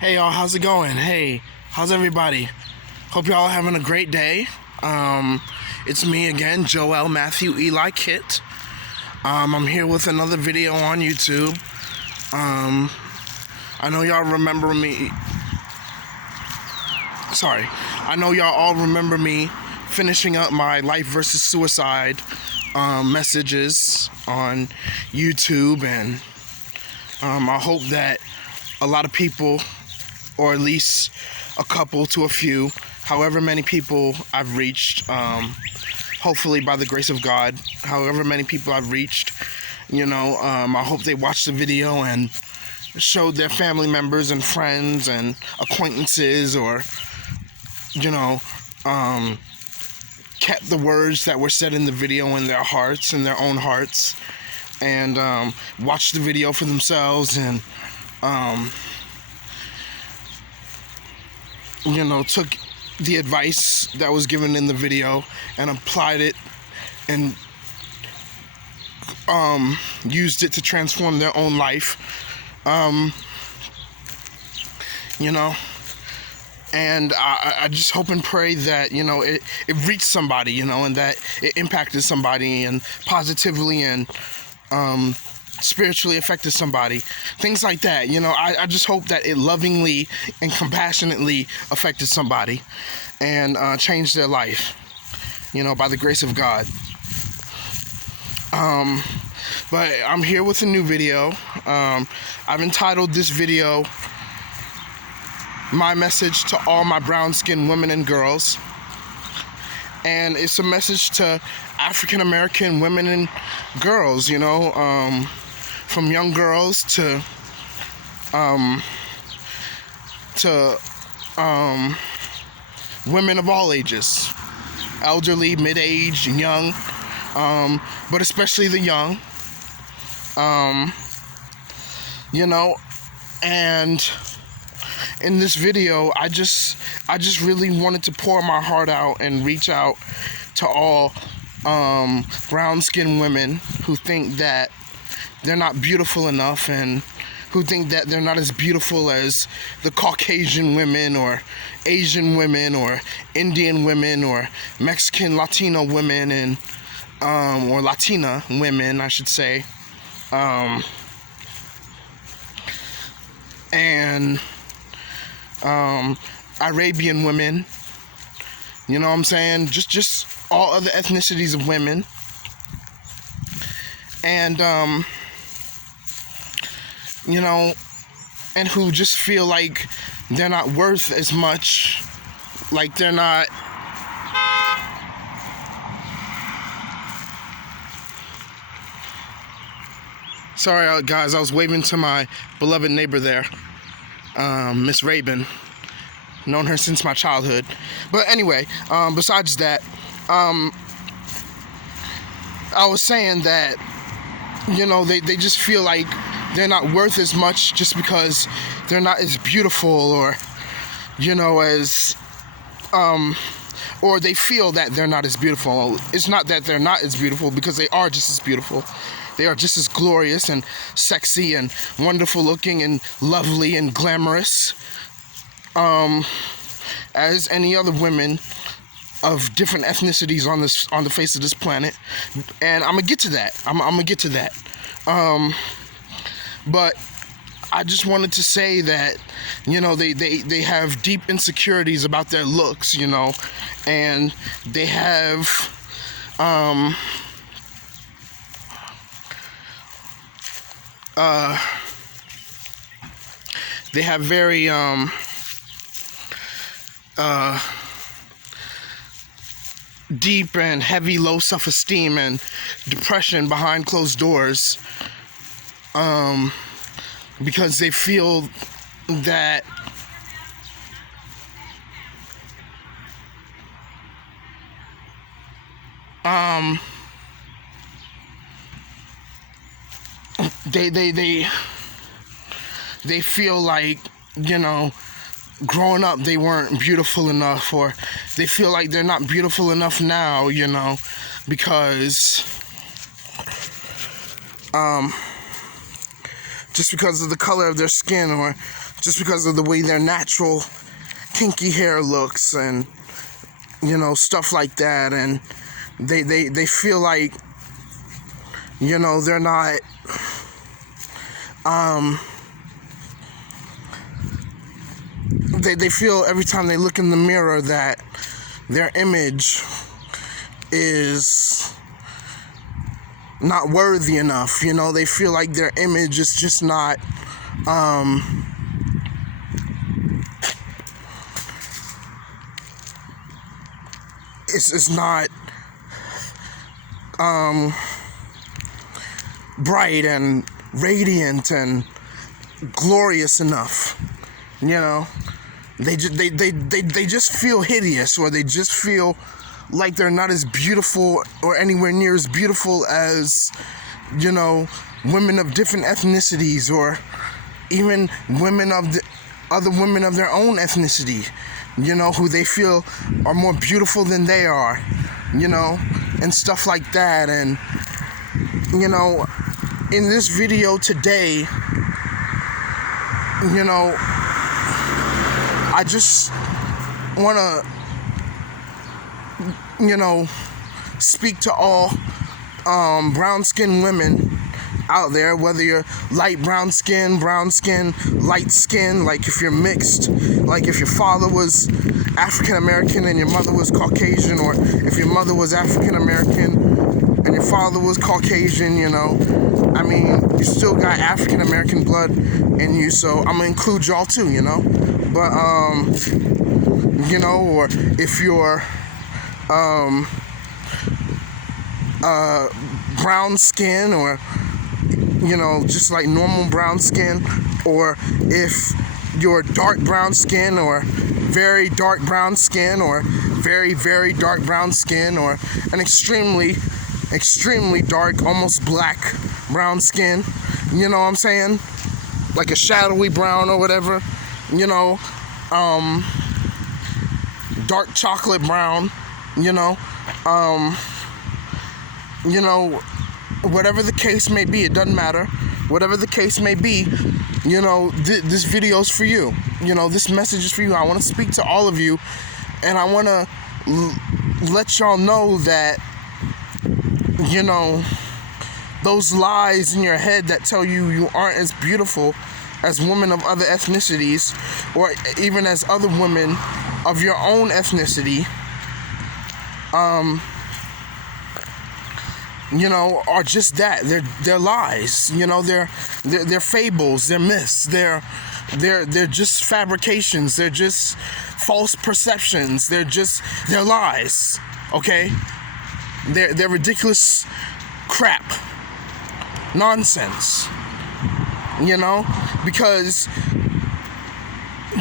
Hey y'all, how's it going? Hey, how's everybody? Hope y'all having a great day. It's me again, Joel Keitt. I'm here with another video on YouTube. I know y'all remember me. I know y'all all remember me finishing up my life versus suicide messages on YouTube, and I hope that a lot of people, or at least a couple to a few, however many people I've reached, hopefully by the grace of God, however many people I've reached, I hope they watched the video and showed their family members and friends and acquaintances, or, kept the words that were said in the video in their hearts, in their own hearts, and watched the video for themselves, and took the advice that was given in the video and applied it and used it to transform their own life, and I just hope and pray that, it reached somebody, and that it impacted somebody and positively and spiritually affected somebody, things like that. I just hope that it lovingly and compassionately affected somebody and changed their life, by the grace of God. But I'm here with a new video. I've entitled this video "My Message to All My Brown-Skinned Women and Girls," and it's a message to African American women and girls, from young girls to women of all ages, elderly, mid-aged, and young, but especially the young, and in this video, I just really wanted to pour my heart out and reach out to all brown-skinned women who think that they're not beautiful enough, and who think that they're not as beautiful as the Caucasian women, or Asian women, or Indian women, or Mexican Latino women, and or Latina women, I should say, and Arabian women, you know what I'm saying? Just all other ethnicities of women, and and who just feel like they're not worth as much, like they're not. Sorry, guys, I was waving to my beloved neighbor there, Miss Rabin. Known her since my childhood. But anyway, besides that, I was saying that, they just feel like they're not worth as much just because they're not as beautiful, or, as, or they feel that they're not as beautiful. It's not that they're not as beautiful, because they are just as beautiful. They are just as glorious and sexy and wonderful looking and lovely and glamorous as any other women of different ethnicities on the face of this planet. And I'm gonna get to that. I'm gonna get to that. But I just wanted to say that, they have deep insecurities about their looks, and they have very deep and heavy low self-esteem and depression behind closed doors, because they feel that they feel like, growing up they weren't beautiful enough, or they feel like they're not beautiful enough now, because just because of the color of their skin, or just because of the way their natural kinky hair looks, and stuff like that. And they feel like they're not they feel every time they look in the mirror that their image is not worthy enough. They feel like their image is just not it's not bright and radiant and glorious enough. They just feel hideous, or they just feel like they're not as beautiful or anywhere near as beautiful as women of different ethnicities, or even other women of their own ethnicity, who they feel are more beautiful than they are, and stuff like that. And in this video today, I just want to speak to all brown-skinned women out there, whether you're light brown skin, light skin, like if you're mixed, like if your father was African American and your mother was Caucasian, or if your mother was African American and your father was Caucasian. I mean, you still got African American blood in you, so I'm gonna include y'all too, but or if you're brown skin, or just like normal brown skin, or if you're dark brown skin, or very dark brown skin, or very, very dark brown skin, or an extremely dark, almost black brown skin, what I'm saying? Like a shadowy brown or whatever, dark chocolate brown, whatever the case may be, it doesn't matter. Whatever the case may be, this video's for you. This message is for you. I want to speak to all of you, and I want to let y'all know that, those lies in your head that tell you aren't as beautiful as women of other ethnicities, or even as other women of your own ethnicity, are just that. They're lies. They're fables. They're myths. They're just fabrications. They're just false perceptions. They're lies. Okay? They're ridiculous crap. Nonsense. Because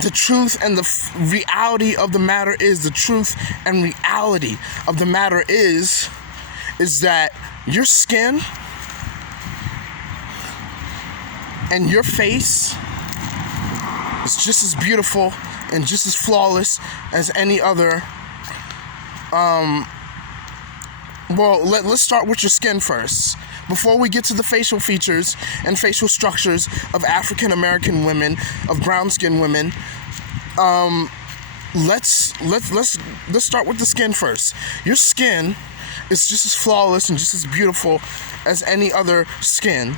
the truth and the reality of the matter is, that your skin and your face is just as beautiful and just as flawless as any other. Let's start with your skin first. Before we get to the facial features and facial structures of African American women, of brown skinned women, let's start with the skin first. Your skin is just as flawless and just as beautiful as any other skin.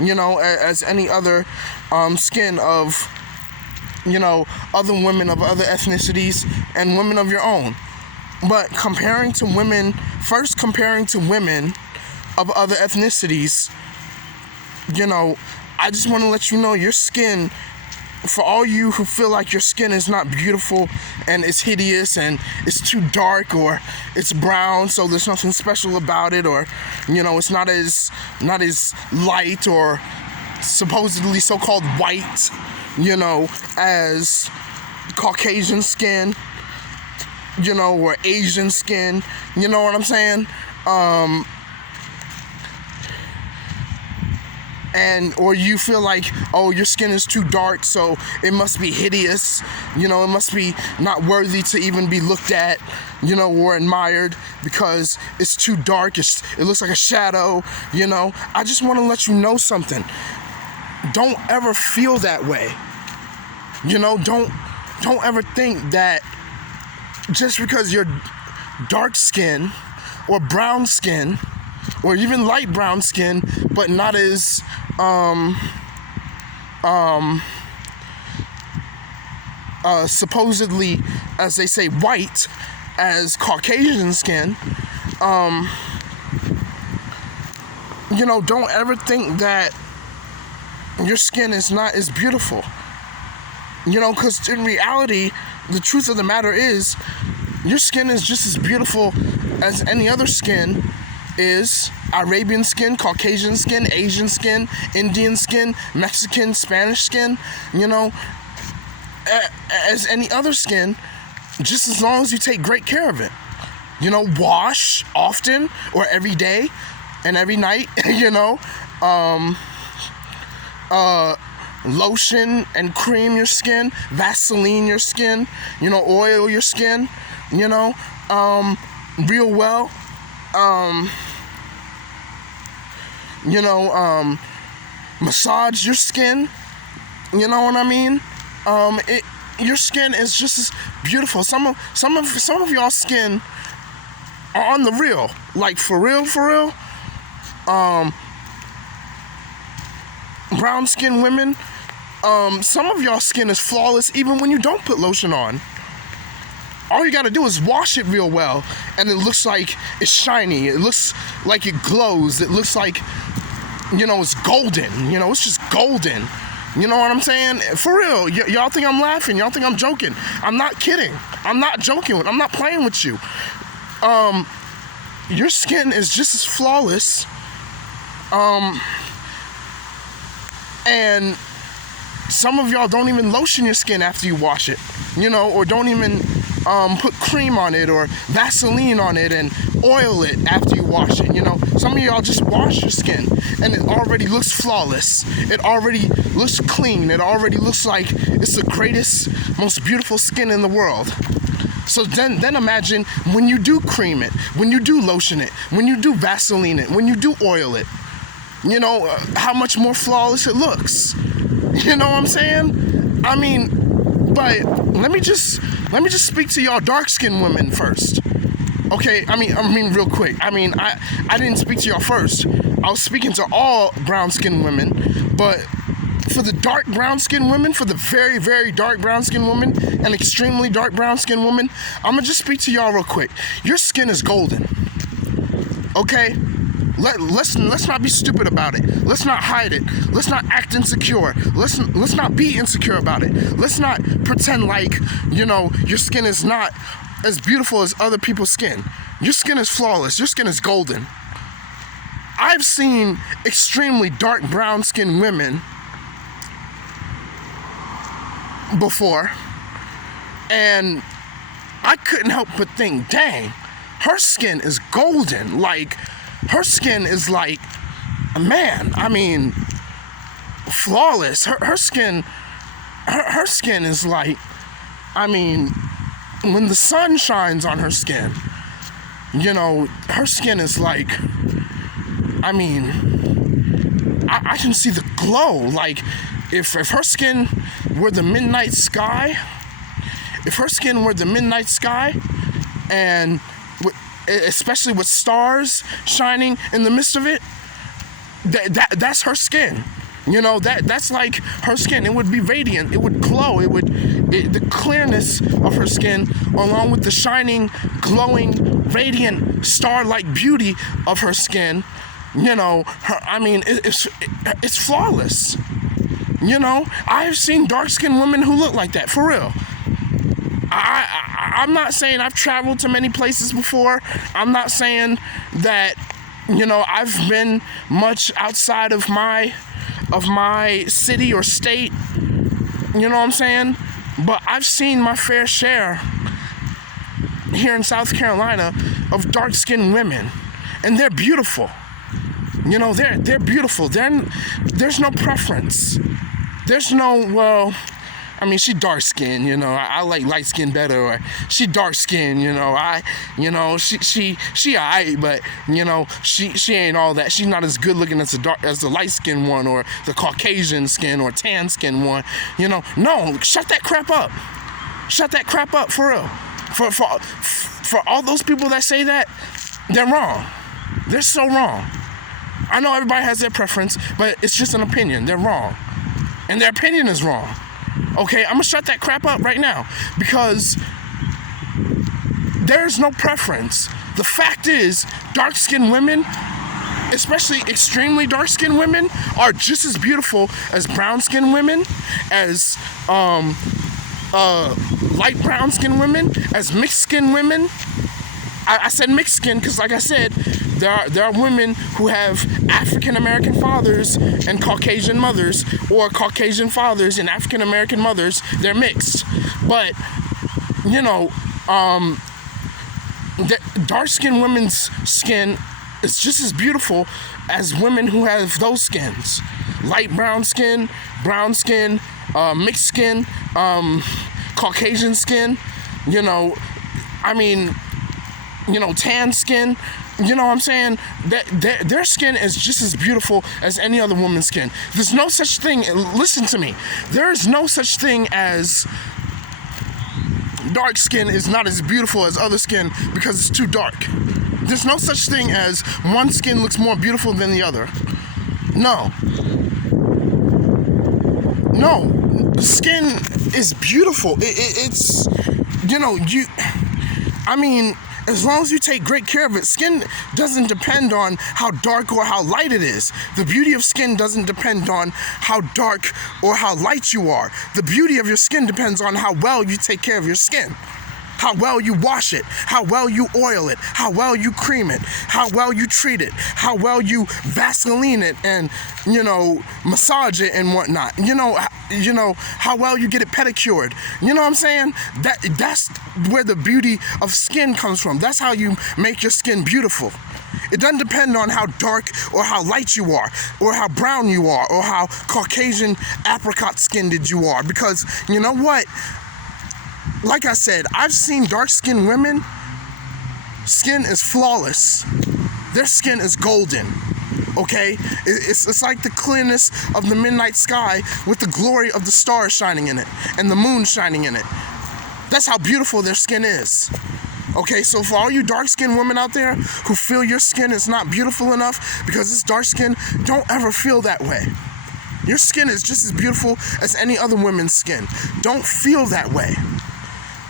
As any other skin of other women of other ethnicities and women of your own. But comparing to women of other ethnicities, I just want to let you know, your skin, for all you who feel like your skin is not beautiful and it's hideous and it's too dark, or it's brown so there's nothing special about it, or it's not as light or supposedly so-called white, as Caucasian skin, or Asian skin, you know what I'm saying? Or you feel like, oh, your skin is too dark, so it must be hideous, it must be not worthy to even be looked at, or admired because it's too dark, it looks like a shadow, I just want to let you know something. don't ever feel that way. You know, don't ever think that just because you're dark skin or brown skin or even light brown skin, but not as supposedly, as they say, white as Caucasian skin, you know, don't ever think that your skin is not as beautiful. You know, because in reality, the truth of the matter is, your skin is just as beautiful as any other skin is. Arabian skin, Caucasian skin, Asian skin, Indian skin, Mexican, Spanish skin, you know, as any other skin, just as long as you take great care of it. You know, wash often or every day and every night, you know, lotion and cream your skin, Vaseline your skin, you know, oil your skin, you know, real well, you know, massage your skin, you know what I mean? Your skin is just as beautiful. Some of y'all skin are on the real, like for real, brown skin women, some of y'all skin is flawless even when you don't put lotion on. All you gotta do is wash it real well, and it looks like it's shiny. It looks like it glows. It looks like, you know, it's golden. You know, it's just golden. You know what I'm saying? For real, y'all think I'm laughing. Y'all think I'm joking. I'm not kidding. I'm not joking. I'm not playing with you. Your skin is just as flawless. And some of y'all don't even lotion your skin after you wash it, you know, or don't even put cream on it or Vaseline on it and oil it after you wash it, you know. Some of y'all just wash your skin and it already looks flawless. It already looks clean. It already looks like it's the greatest, most beautiful skin in the world. So then imagine when you do cream it, when you do lotion it, when you do Vaseline it, when you do oil it, you know, how much more flawless it looks. You know what I'm saying? I mean, but let me just speak to y'all dark-skinned women first. Okay, I mean real quick. I mean, I didn't speak to y'all first. I was speaking to all brown-skinned women, but for the dark brown-skinned women, for the very, very dark brown-skinned women and extremely dark brown-skinned women, I'm gonna just speak to y'all real quick. Your skin is golden. Okay? Let's not be stupid about it. Let's not hide it. Let's not act insecure. Let's not be insecure about it. Let's not pretend like, you know, your skin is not as beautiful as other people's skin. Your skin is flawless. Your skin is golden. I've seen extremely dark brown skinned women before, and I couldn't help but think, dang, her skin is golden. Like, her skin is like, man, I mean, flawless. Her skin is like, I mean, when the sun shines on her skin, you know, her skin is like, I mean, I can see the glow. Like, if her skin were the midnight sky, and especially with stars shining in the midst of it, that's her skin. You know, that's like her skin. It would be radiant. It would glow. The clearness of her skin, along with the shining, glowing, radiant, star-like beauty of her skin. You know, it's flawless. You know, I've seen dark-skinned women who look like that, for real. I'm not saying I've traveled to many places before. I'm not saying that, you know, I've been much outside of my city or state. You know what I'm saying? But I've seen my fair share here in South Carolina of dark-skinned women, and they're beautiful. You know, they're beautiful. There's no preference. There's no, well, I mean, she dark skinned, you know. I like light skin better, or she dark skinned, you know. She alright, but you know, she ain't all that. She's not as good looking as the light skinned one, or the Caucasian skin or tan skin one, you know. No, shut that crap up. Shut that crap up, for real. For all those people that say that, they're wrong. They're so wrong. I know everybody has their preference, but it's just an opinion. They're wrong. And their opinion is wrong. Okay, I'm gonna shut that crap up right now, because there's no preference. The fact is, dark-skinned women, especially extremely dark-skinned women, are just as beautiful as brown-skinned women, as light brown-skinned women, as mixed-skinned women. I said mixed skin because, like I said, there are women who have African American fathers and Caucasian mothers, or Caucasian fathers and African American mothers. They're mixed, but you know, dark-skinned women's skin is just as beautiful as women who have those skins. Light brown skin, mixed skin, Caucasian skin. You know, I mean, you know, tan skin, you know what I'm saying? Their skin is just as beautiful as any other woman's skin. There's no such thing, listen to me, there is no such thing as dark skin is not as beautiful as other skin because it's too dark. There's no such thing as one skin looks more beautiful than the other. No, skin is beautiful. It's, you know, I mean, as long as you take great care of it, skin doesn't depend on how dark or how light it is. The beauty of skin doesn't depend on how dark or how light you are. The beauty of your skin depends on how well you take care of your skin. How well you wash it, how well you oil it, how well you cream it, how well you treat it, how well you Vaseline it and, you know, massage it and whatnot. You know how well you get it pedicured. You know what I'm saying? That's where the beauty of skin comes from. That's how you make your skin beautiful. It doesn't depend on how dark or how light you are, or how brown you are, or how Caucasian apricot skinned you are. Because you know what? Like I said, I've seen dark-skinned women, skin is flawless. Their skin is golden, okay? It's like the clearness of the midnight sky with the glory of the stars shining in it and the moon shining in it. That's how beautiful their skin is. Okay, so for all you dark-skinned women out there who feel your skin is not beautiful enough because it's dark skin, don't ever feel that way. Your skin is just as beautiful as any other woman's skin. Don't feel that way.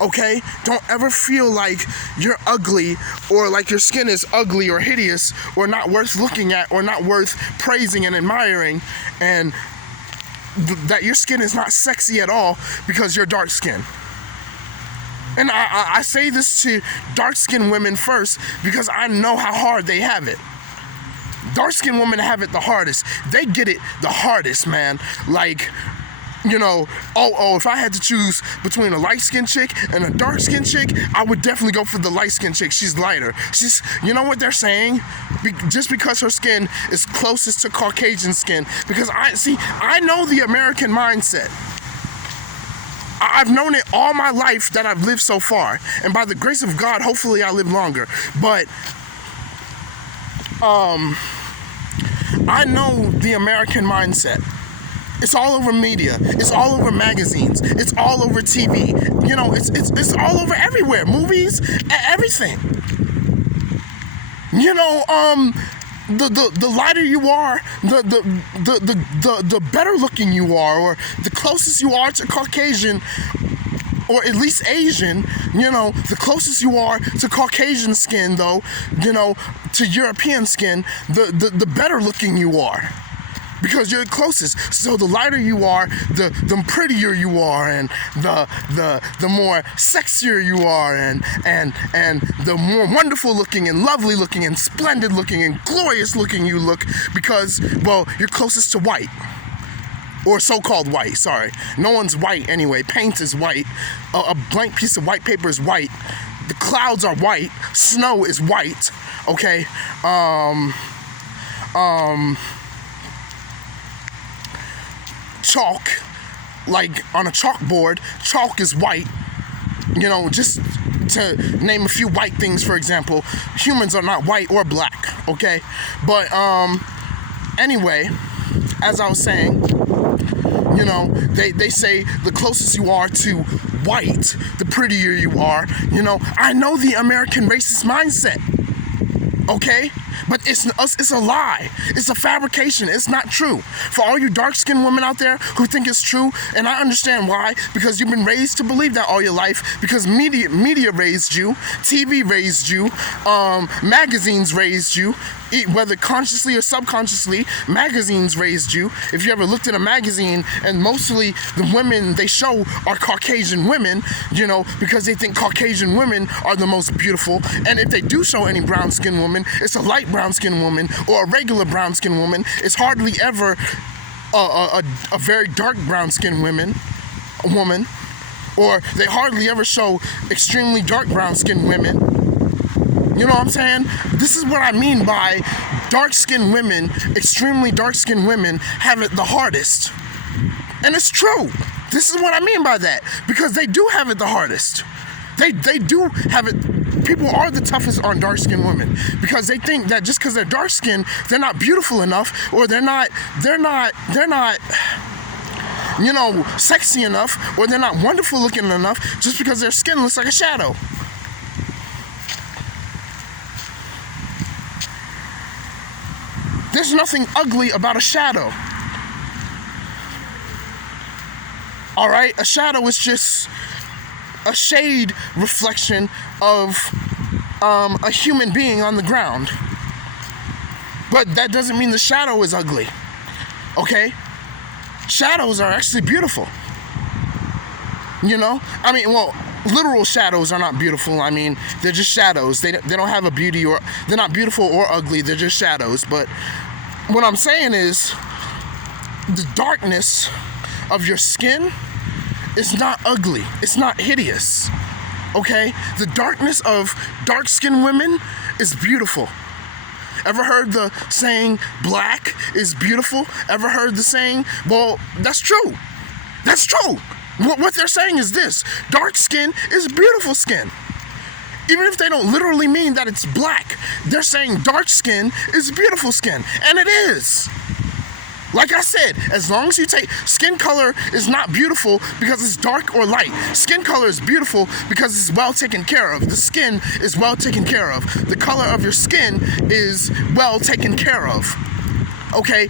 Okay? Don't ever feel like you're ugly, or like your skin is ugly or hideous or not worth looking at or not worth praising and admiring, and that your skin is not sexy at all because you're dark skinned. And I say this to dark skinned women first because I know how hard they have it. Dark skinned women have it the hardest. They get it the hardest, man. Like, you know, if I had to choose between a light-skinned chick and a dark-skinned chick, I would definitely go for the light-skinned chick. She's lighter. You know what they're saying? Just because her skin is closest to Caucasian skin. Because I know the American mindset. I've known it all my life that I've lived so far. And by the grace of God, hopefully I live longer. But, I know the American mindset. It's all over media. It's all over magazines. It's all over TV. You know, it's all over everywhere. Movies, everything. You know, the lighter you are, the better looking you are, or the closest you are to Caucasian, or at least Asian, you know, the closest you are to Caucasian skin, though, you know, to European skin, the better looking you are. Because you're the closest. So the lighter you are, the prettier you are, and the more sexier you are, and the more wonderful looking and lovely looking and splendid looking and glorious looking you look, because, well, you're closest to white. Or so-called white, sorry. No one's white anyway. Paint is white. A blank piece of white paper is white. The clouds are white. Snow is white. Okay? Chalk, like on a chalkboard, chalk is white, just to name a few white things, for example. Humans are not white or black, okay? But anyway, as I was saying, they say the closest you are to white, the prettier you are. I know the American racist mindset, okay? But it's a lie. It's a fabrication. It's not true. For all you dark-skinned women out there who think it's true, and I understand why, because you've been raised to believe that all your life, because media raised you, TV raised you, magazines raised you, whether consciously or subconsciously, magazines raised you. If you ever looked at a magazine, and mostly the women they show are Caucasian women, because they think Caucasian women are the most beautiful. And if they do show any brown-skinned woman, it's a light brown-skinned woman or a regular brown-skinned woman. It's hardly ever a very dark brown-skinned woman, or they hardly ever show extremely dark brown-skinned women. You know what I'm saying? This is what I mean by dark-skinned women, extremely dark-skinned women have it the hardest. And it's true. This is what I mean by that. Because they do have it the hardest. They do have it. People are the toughest on dark-skinned women. Because they think that just because they're dark-skinned, they're not beautiful enough, or they're not sexy enough, or they're not wonderful looking enough just because their skin looks like a shadow. There's nothing ugly about a shadow. All right? A shadow is just a shade reflection of a human being on the ground. But that doesn't mean the shadow is ugly. Okay? Shadows are actually beautiful. Literal shadows are not beautiful. They're just shadows. They don't have a beauty, or they're not beautiful or ugly. They're just shadows. But what I'm saying is the darkness of your skin is not ugly. It's not hideous. Okay? The darkness of dark-skinned women is beautiful. Ever heard the saying, black is beautiful? Ever heard the saying? Well, that's true. That's true. What they're saying is this: dark skin is beautiful skin. Even if they don't literally mean that it's black, they're saying dark skin is beautiful skin. And it is. Like I said, as long as you take... Skin color is not beautiful because it's dark or light. Skin color is beautiful because it's well taken care of. The skin is well taken care of. The color of your skin is well taken care of. Okay?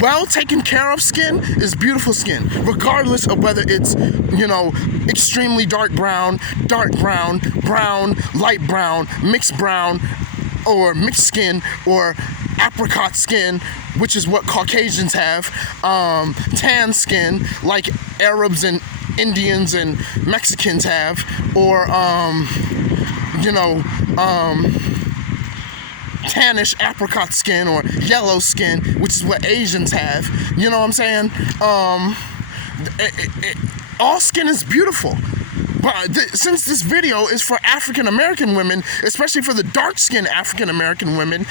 Well taken care of skin is beautiful skin, regardless of whether it's, extremely dark brown, brown, light brown, mixed brown, or mixed skin, or apricot skin, which is what Caucasians have, tan skin, like Arabs and Indians and Mexicans have, or, tannish apricot skin, or yellow skin, which is what Asians have. You know what I'm saying? All skin is beautiful. But since this video is for African American women, especially for the dark-skinned African American women,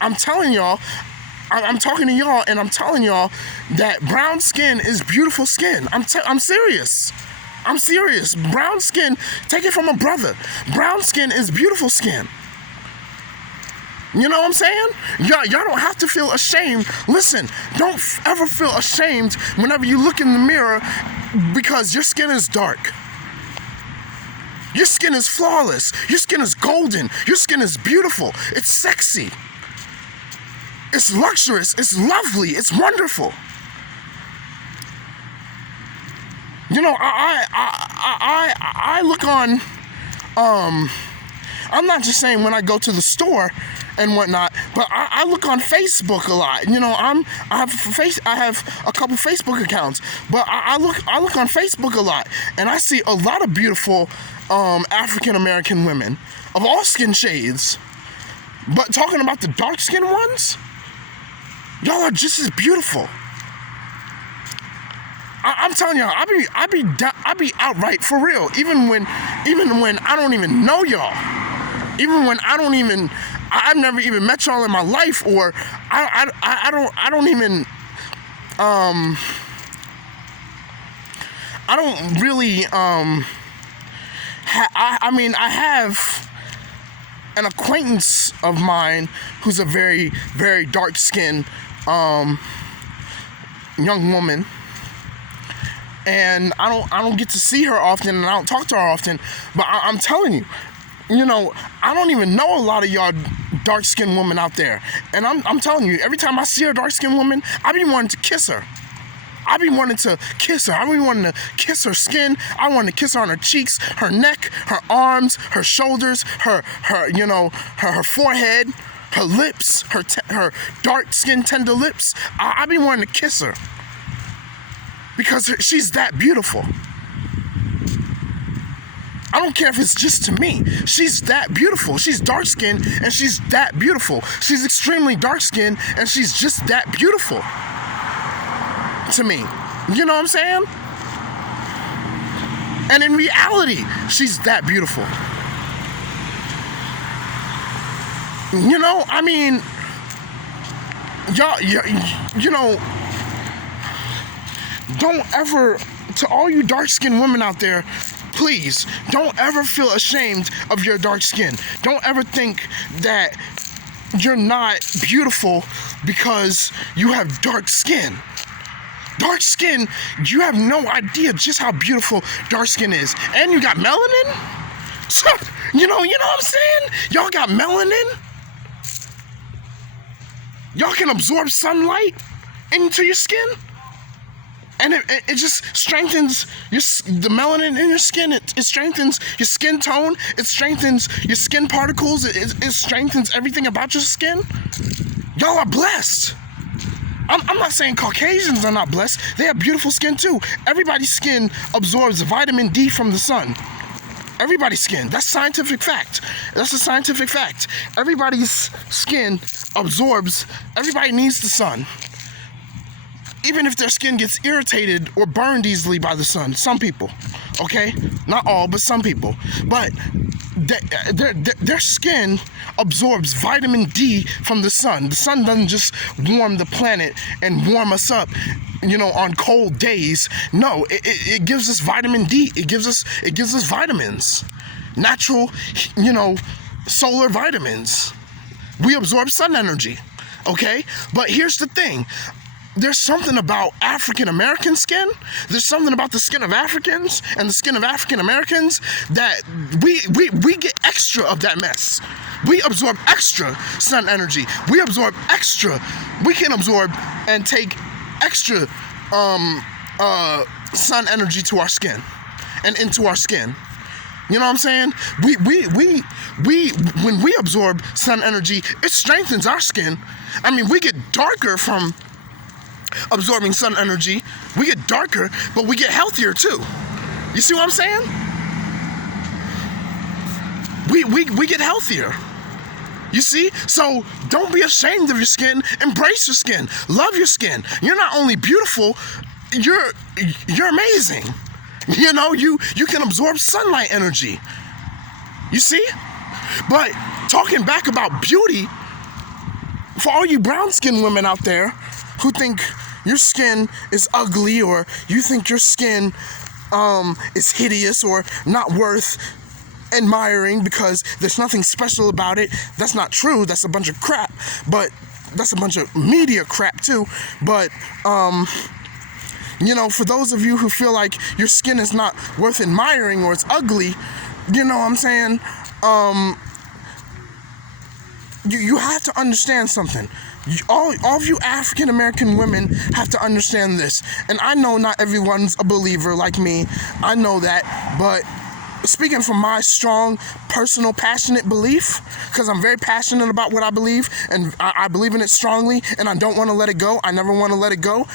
I'm telling y'all, I'm talking to y'all, and I'm telling y'all that brown skin is beautiful skin. I'm serious. I'm serious. Brown skin, take it from a brother. Brown skin is beautiful skin. You know what I'm saying? Y'all don't have to feel ashamed. Listen, don't ever feel ashamed whenever you look in the mirror because your skin is dark. Your skin is flawless. Your skin is golden. Your skin is beautiful. It's sexy. It's luxurious. It's lovely. It's wonderful. I look on, I'm not just saying when I go to the store and whatnot, but I look on Facebook a lot. I have a couple Facebook accounts, but I look on Facebook a lot, and I see a lot of beautiful African American women of all skin shades. But talking about the dark skinned ones, y'all are just as beautiful. I'm telling y'all, I be outright for real. Even when I don't even know y'all. Even when I I've never even met y'all in my life, or I don't even I don't really I mean, I have an acquaintance of mine who's a very, very dark-skinned young woman, and I don't get to see her often, and I don't talk to her often. But I'm telling you, I don't even know a lot of y'all dark-skinned women out there, and I'm telling you, every time I see a dark-skinned woman, I be wanting to kiss her. I be wanting to kiss her. I be wanting to kiss her skin. I want to kiss her on her cheeks, her neck, her arms, her shoulders, her forehead, her lips, her dark skin, tender lips. I be wanting to kiss her because she's that beautiful. I don't care if it's just to me. She's that beautiful. She's dark skinned and she's that beautiful. She's extremely dark skinned and she's just that beautiful to me. You know what I'm saying? And in reality, she's that beautiful. I mean, y'all, don't ever, to all you dark-skinned women out there, please, don't ever feel ashamed of your dark skin. Don't ever think that you're not beautiful because you have dark skin. Dark skin, you have no idea just how beautiful dark skin is. And you got melanin? You know what I'm saying? Y'all got melanin? Y'all can absorb sunlight into your skin? And it just strengthens the melanin in your skin. It strengthens your skin tone. It strengthens your skin particles. It strengthens everything about your skin. Y'all are blessed. I'm not saying Caucasians are not blessed. They have beautiful skin too. Everybody's skin absorbs vitamin D from the sun. Everybody's skin. That's scientific fact. That's a scientific fact. Everybody's skin absorbs. Everybody needs the sun. Even if their skin gets irritated or burned easily by the sun. Some people. Okay? Not all, but some people. But their skin absorbs vitamin D from the sun. The sun doesn't just warm the planet and warm us up, on cold days. No, it gives us vitamin D. It gives us vitamins. Natural, solar vitamins. We absorb sun energy. Okay? But here's the thing. There's something about African American skin. There's something about the skin of Africans and the skin of African Americans that we get extra of that mess. We absorb extra sun energy. We absorb extra. We can absorb and take extra sun energy to our skin and into our skin. You know what I'm saying? When we absorb sun energy, it strengthens our skin. I mean, we get darker from absorbing sun energy. We get darker, but we get healthier too. You see what I'm saying? We get healthier. You see? So don't be ashamed of your skin. Embrace your skin. Love your skin. You're not only beautiful, you're amazing. You can absorb sunlight energy. You see? But talking back about beauty, for all you brown-skinned women out there who think your skin is ugly, or you think your skin is hideous or not worth admiring because there's nothing special about it. That's not true. That's a bunch of crap. But that's a bunch of media crap too. But for those of you who feel like your skin is not worth admiring or it's ugly, you know what I'm saying? You have to understand something. All of you African American women have to understand this. And I know not everyone's a believer like me. I know that. But speaking from my strong, personal, passionate belief, because I'm very passionate about what I believe, and I believe in it strongly, and I don't want to let it go. I never want to let it go.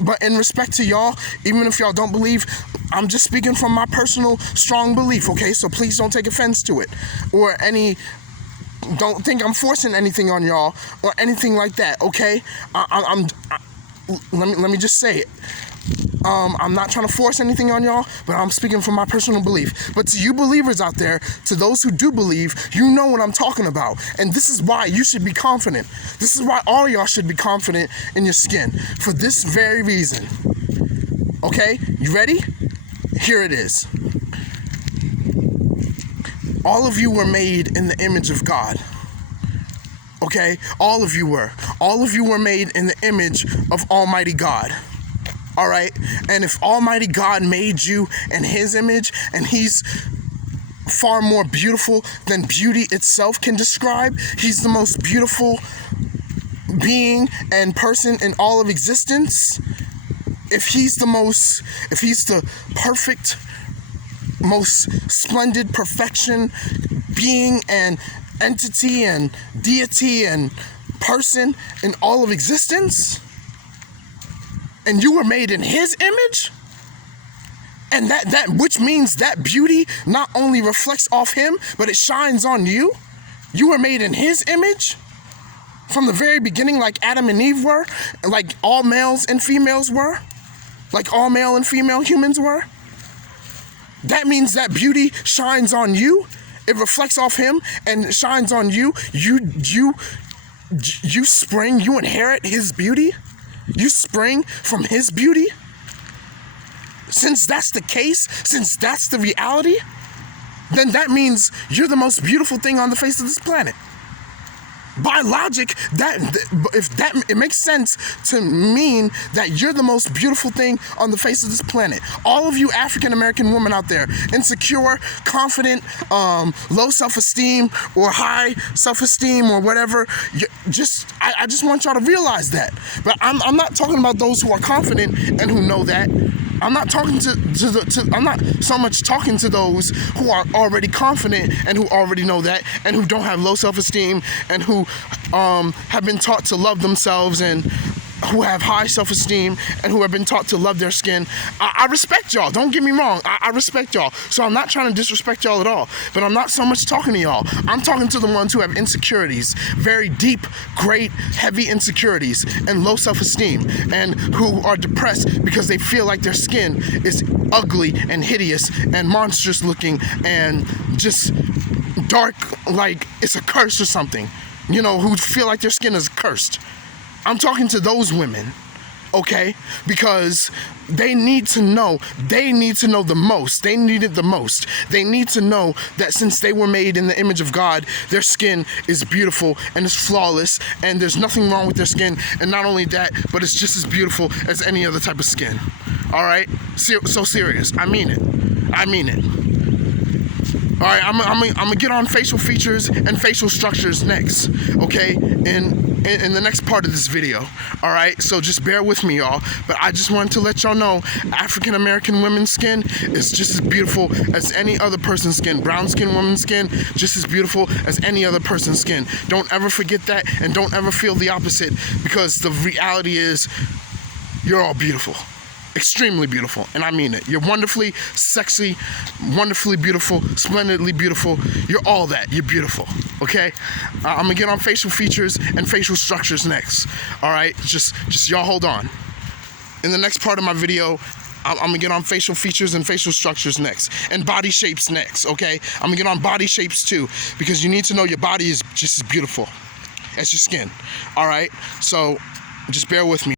But in respect to y'all, even if y'all don't believe, I'm just speaking from my personal, strong belief, okay? So please don't take offense to it. Or don't think I'm forcing anything on y'all or anything like that, okay? Let me just say it. I'm not trying to force anything on y'all, but I'm speaking from my personal belief. But to you believers out there, to those who do believe, you know what I'm talking about. And this is why you should be confident. This is why all y'all should be confident in your skin. For this very reason. Okay? You ready? Here it is. All of you were made in the image of God. Okay? All of you were. All of you were made in the image of Almighty God. All right? And if Almighty God made you in His image, and He's far more beautiful than beauty itself can describe, He's the most beautiful being and person in all of existence. If He's the perfect, most splendid perfection being and entity and deity and person in all of existence, and you were made in His image, and that which means that beauty not only reflects off Him, but it shines on you. You were made in His image from the very beginning, like Adam and Eve were, like all males and females were, like all male and female humans were. That means that beauty shines on you. It reflects off Him and shines on you. You spring, you inherit His beauty. You spring from His beauty. Since that's the case, since that's the reality, then that means you're the most beautiful thing on the face of this planet. By logic, it makes sense to mean that you're the most beautiful thing on the face of this planet. All of you African American women out there, insecure, confident, low self-esteem or high self-esteem or whatever, I just want y'all to realize that. But I'm not talking about those who are confident and who know that. I'm not talking I'm not so much talking to those who are already confident and who already know that, and who don't have low self-esteem, and who have been taught to love themselves, and who have high self-esteem, and who have been taught to love their skin. I respect y'all, don't get me wrong, I respect y'all, so I'm not trying to disrespect y'all at all, but I'm not so much talking to y'all. I'm talking to the ones who have insecurities, very deep, great, heavy insecurities, and low self-esteem, and who are depressed because they feel like their skin is ugly and hideous and monstrous looking and just dark, like it's a curse or something, you know, who feel like their skin is cursed. I'm talking to those women, okay? Because they need to know the most. They need it the most. They need to know that since they were made in the image of God, their skin is beautiful and it's flawless, and there's nothing wrong with their skin. And not only that, but it's just as beautiful as any other type of skin. All right? So serious. I mean it. I mean it. All right, I'm gonna get on facial features and facial structures next, okay? In the next part of this video, all right? So just bear with me, y'all. But I just wanted to let y'all know, African American women's skin is just as beautiful as any other person's skin. Brown skin women's skin, just as beautiful as any other person's skin. Don't ever forget that, and don't ever feel the opposite, because the reality is, you're all beautiful. Extremely beautiful, and I mean it. You're wonderfully sexy, wonderfully beautiful, splendidly beautiful. You're all that. You're beautiful, okay? I'm gonna get on facial features and facial structures next, all right? Just y'all hold on. In the next part of my video, I'm gonna get on facial features and facial structures next, and body shapes next, okay? I'm gonna get on body shapes too, because you need to know your body is just as beautiful as your skin, all right? So just bear with me.